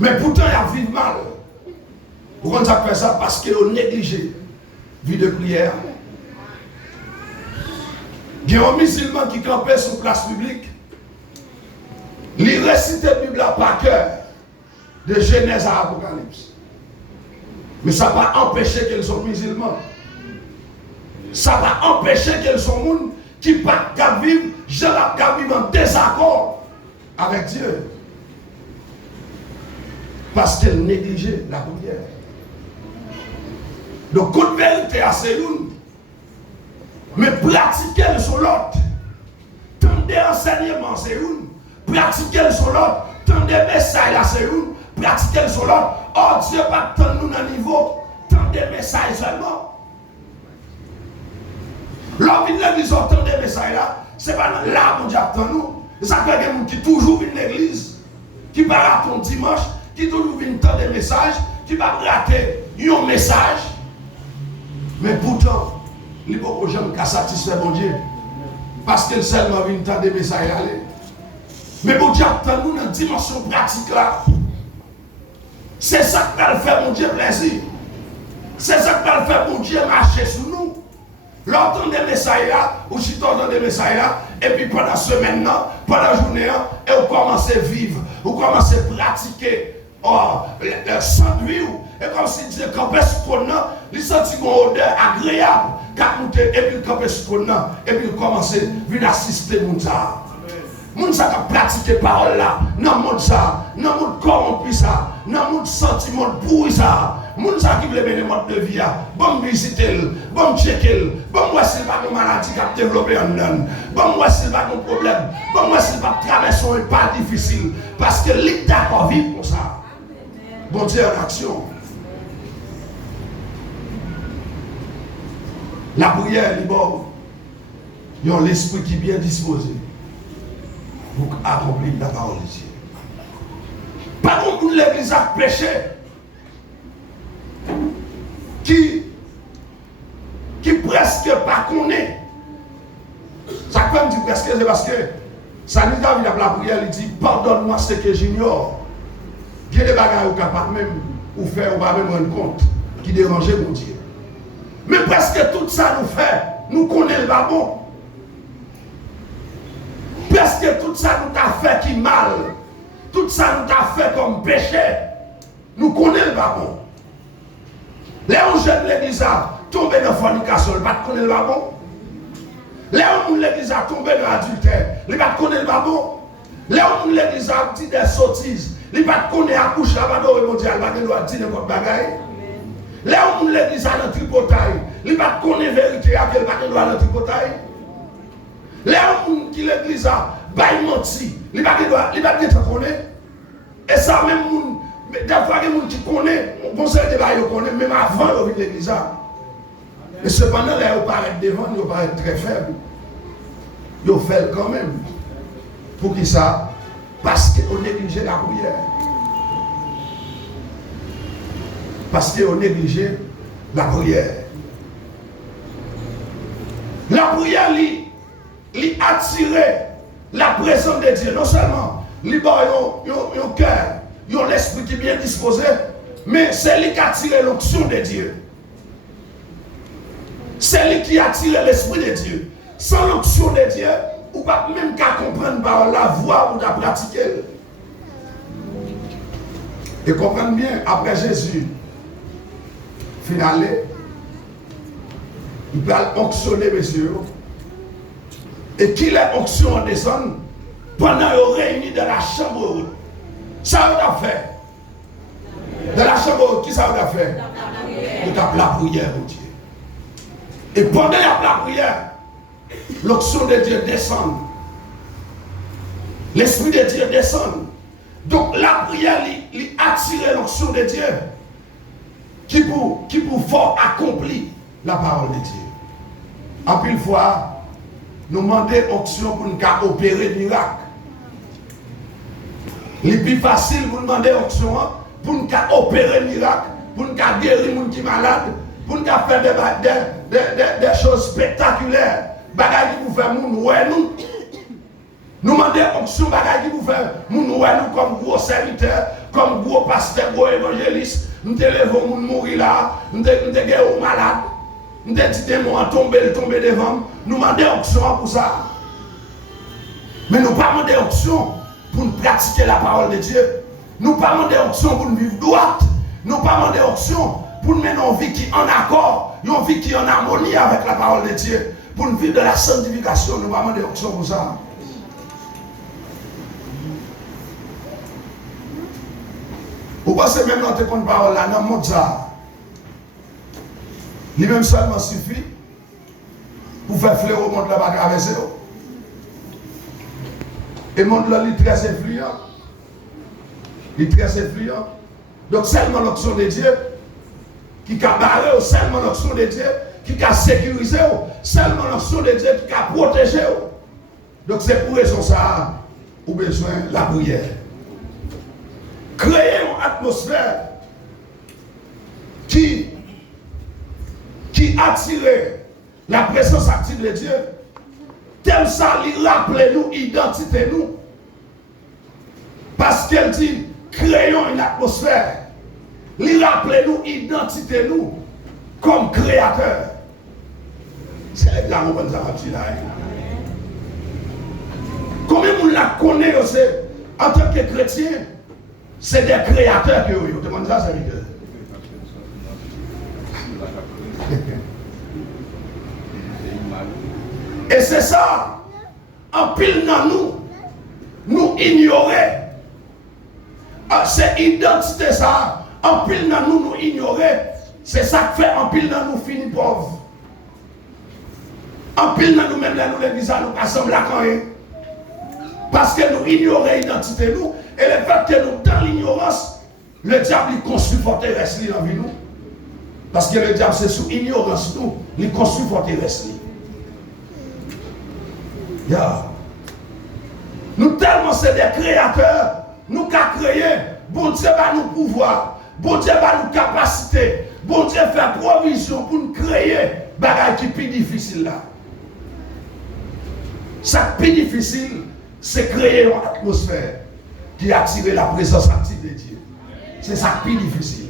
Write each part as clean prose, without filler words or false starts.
Mais pourtant, il vit mal. Pourquoi ça fait ça? Parce qu'il a négligé vie de prière. Il y a un musulman qui campait sur place publique. Il récitait la Bible par cœur, de Genèse à Apocalypse. Mais ça va empêcher qu'ils soient musulmans. Ça va empêcher qu'ils soient monde qui ne peuvent pas vivre en désaccord avec Dieu. Parce qu'elle négligeait la prière. Donc, toute vérité à c'est une. Mais pratiquer sur l'autre. Tendez enseignement, c'est une. Pratiquer sur l'autre. Tendez messages, là, c'est une. Pratiquer sur l'autre. Oh, Dieu va tendre nous dans le niveau. Tendez messages seulement. L'homme de l'église entend des messages là. C'est pas là qu'on attend nous. Ça fait des gens qui toujours viennent l'église. Qui va rater un dimanche. Qui toujours viennent entendre des messages. Qui va rater un message. Mais pourtant, il n'y a pas de gens qui satisfait mon Dieu. Parce qu'il seulement vient entendre des messages aller. Mais bon Dieu attend nous dans une dimension pratique là. C'est ça qui va le faire mon Dieu plaisir. C'est ça qui va le faire mon Dieu marcher sur nous. L'entendre des messages là, ou si tu entends des messages là, et puis pendant la semaine, pendant la journée, et vous commencez à vivre, vous commencez à pratiquer sans nuit, et comme si Dieu campait sur le trône, il sentit une odeur agréable, et puis il campait sur le trône, et puis il commençait à venir assister mon ça. Moun sa ka pratiquer parole là, dans le monde ça, dans le monde corrompu ça, dans le monde sentiment pourri ça. Moun sa qui veut mener mode de vie, bon visiter, bon checker, bon moi s'il pas de maladie qui a développé en nous, bon moi s'il pas de problème, bon moi s'il pas traverser un pas difficile, parce que l'île d'accord vivre pour ça. Bon Dieu en action. La prière, il y a l'esprit qui est bien disposé pour accomplir la parole de Dieu. Par contre, l'église a péché qui presque pas connaît. Ça peut me dire presque, c'est parce que ça nous a vu la prière, il dit pardonne-moi ce que j'ignore. Il y a des bagages capables même ou faire ou pas même rendre compte qui dérangeait mon Dieu. Mais presque tout ça nous fait, nous connaissons le bon. Presque tout ça nous a fait qui mal. Tout ça nous a fait comme péché. Nous connaissons le bon. Les jeunes de l'église a tombé dans la fornication, ils ne connaissent pas le bon. Les gens de l'église a tombé dans l'adultère, ils ne connaissent pas le bon. Les gens de l'église a dit des sottises, ils ne connaissent pas accoucher la badore mondiale, ils ne connaissent pas dire n'importe bagaille. Les gens de l'église a dans le tripotail, ils ne connaissent la vérité, ils ne connaissent pas dans le tripotail. Les gens qui l'église a bail menti, ils ne connaissent pas. Et ça même, des fois, les gens qui connaissent, bon, c'est des bails qu'on connaît, même avant de l'église. Mais cependant, là, ils paraissent devant, ils paraissent très faibles. Ils fait quand même. Pour qui ça? Parce qu'on néglige la prière. Parce qu'on néglige la prière. La prière, lui attirer la présence de Dieu. Non seulement, lui a un cœur, il a l'esprit qui est bien disposé, mais c'est lui qui attire l'onction de Dieu. C'est lui qui attire l'esprit de Dieu. Sans l'onction de Dieu, ou pas même qu'à comprendre par la voix ou la pratiquer. Et comprendre bien, après Jésus, finalement, il peut onctionner messieurs. Et qu'il est onction en descend pendant qu'ils réunis dans la chambre haute. Ça a fait. Dans la chambre haute, qui ça a fait? Il a la prière au Dieu. Et pendant la prière, l'onction de Dieu descend. L'esprit de Dieu descend. Donc la prière lui attire l'onction de Dieu qui pour fort accomplir la parole de Dieu. En plus fois, nous demandons onction pour nous opérer le miracle. Le plus facile pour nous demander onction pour nous opérer le miracle, pour nous guérir les gens qui sont malades, pour nous faire des choses spectaculaires. Bagaille qui vous fait nous, ouais, nous. Nous demandons onction bagaille qui vous fait, nous comme gros serviteurs, comme gros pasteurs, gros évangélistes, nous te levons, nous mourir là, nous te guérir malade, nous te dit des mots tomber devant, nous demandons onction pour ça. Mais nous ne pas demander onction pour nous pratiquer la parole de Dieu. Nous ne pas demander onction pour nous vivre droite. Nous ne pas demander onction pour nous mener une vie qui est en accord, une vie qui est en harmonie avec la parole de Dieu. Pour nous vivre de la sanctification, nous ne pas demander onction pour ça. Vous pensez même dans tes comptes paroles là, dans le monde ça, lui-même seulement suffit pour faire fleurir au monde là-bas traverser. Et le monde là, il est très influent. Il est très influent. Donc seulement l'onction de Dieu qui a barré, seulement l'onction de Dieu qui a sécurisé, seulement l'onction de Dieu qui a protégé. Donc c'est pour raison ça, ou besoin de la prière. Créer une atmosphère qui attire la présence active de Dieu. Tel ça, il rappelle nous identité nous. Parce qu'elle dit, créons une atmosphère. Il rappelle nous identité nous comme créateur. C'est là où on va dire là. Combien de gens la connaissent en tant que chrétien? C'est des créateurs que vous demandez ça, c'est rigolo. Et c'est ça, en pile dans nous ignorer. C'est identité ça, en pile dans nous ignorer. C'est ça qui fait en pile dans nous finir pauvres. En pile dans nous même là, nous l'église, nous assemblons là quand même. Parce que nous ignorons l'identité nous. Et le fait que nous, dans l'ignorance, le diable il construit forteresse dans vie nous. Parce que le diable c'est sous ignorance nous, il construit forteresse. Yeah. Nous tellement c'est des créateurs, nous qu'à créer, bon Dieu va nous pouvoir, bon Dieu va nous capacité, bon Dieu fait provision pour nous créer bagaille qui est plus difficile là. Ça plus difficile, c'est créer une atmosphère qui attire la présence active de Dieu. C'est ça qui est difficile.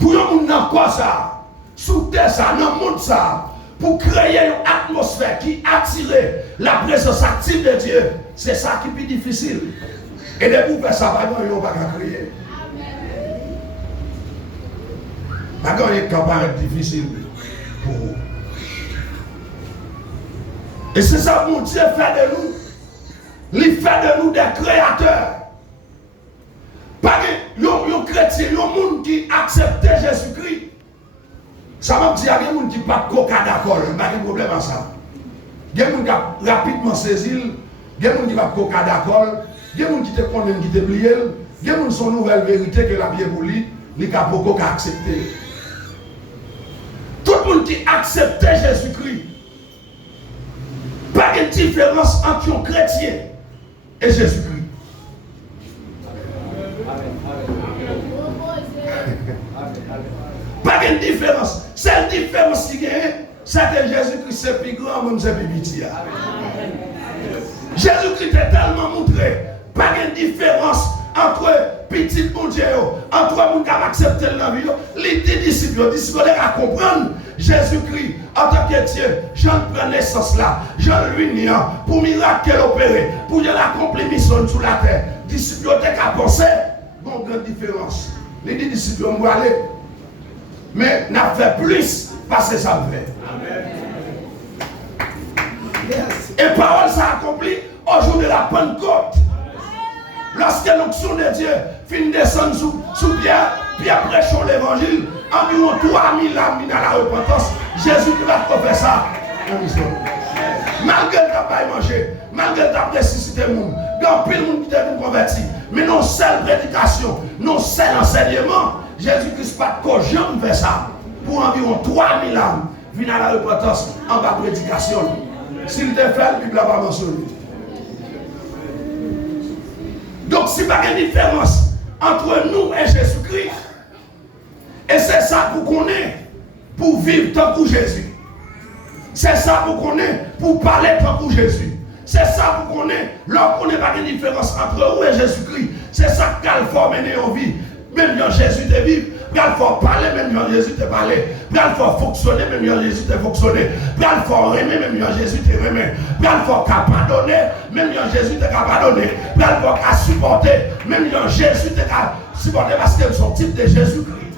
Pour nous dans quoi ça, sous terre ça, dans le monde ça, pour créer une atmosphère qui attire la présence active de Dieu, c'est ça qui est plus difficile. Et de vous faire ça, on ne va pas créer. D'accord, il est difficile pour vous. Et c'est ça que mon Dieu fait de nous. Il fait de nous des créateurs. Pas un chrétien, un monde qui accepte Jésus-Christ. Ça m'a dit qu'il y a des gens qui ne sont pas d'accord. Il n'y a pas de problème à ça. Il y a des gens qui rapidement saisi. Il y a des gens qui ne sont pas d'accord. Il y a des gens qui te condamnent, qui te oublient. Il y a des gens qui sont nouvelle vérité que la Bible dit. Il n'y a pas de accepter. Tout le monde qui accepte Jésus-Christ. Pas de différence entre un chrétien et Jésus-Christ. Pas de différence. Cette différence qui est, c'est que Jésus-Christ c'est plus grand, même c'est plus petit. Jésus-Christ est tellement montré. Pas de différence entre petit mon Dieu, entre les gens qui acceptent la vie, les disciples à comprendre Jésus-Christ en tant que Dieu. Jean prend naissance là, Jean lui pour miracle qu'elle opéré, pour l'accomplir mission sur la terre. Les disciples ont pensé, bon, grande différence. Les disciples vont aller. Mais n'a fait plus parce que ça me fait. Et parole ça accompli au jour de la Pentecôte. Lorsque l'onction de Dieu finit de descendre sous Pierre, Pierre prêchant l'évangile, environ 3000 âmes viennent à la repentance. Jésus qui va faire ça. Malgré le tabac manger, malgré le tabac ressuscité le monde, dans pile monde qui est converti, mais non seule prédication, non seul enseignement, Jésus-Christ pas de jamais fait ça. Pour environ 3000 âmes viennent à la repentance en bas de prédication. S'il te fait, la Bible va mentionner. Donc, s'il n'y a pas de différence entre nous et Jésus-Christ, et c'est ça pour qu'on est, pour vivre tant que Jésus. C'est ça pour qu'on ait, pour parler pour Jésus. C'est ça pour qu'on ait, lorsqu'on n'est pas de différence entre vous et Jésus-Christ. C'est ça qu'il faut mener en vie. Même quand Jésus te vit, il faut parler, même quand Jésus te parler. Il faut fonctionner, même quand Jésus te fonctionner. Il faut aimer, même quand Jésus te aimer. Il faut pardonner, même quand Jésus te pardonner. Il faut supporter, même quand Jésus te supporter, parce qu'ils sont type de Jésus-Christ.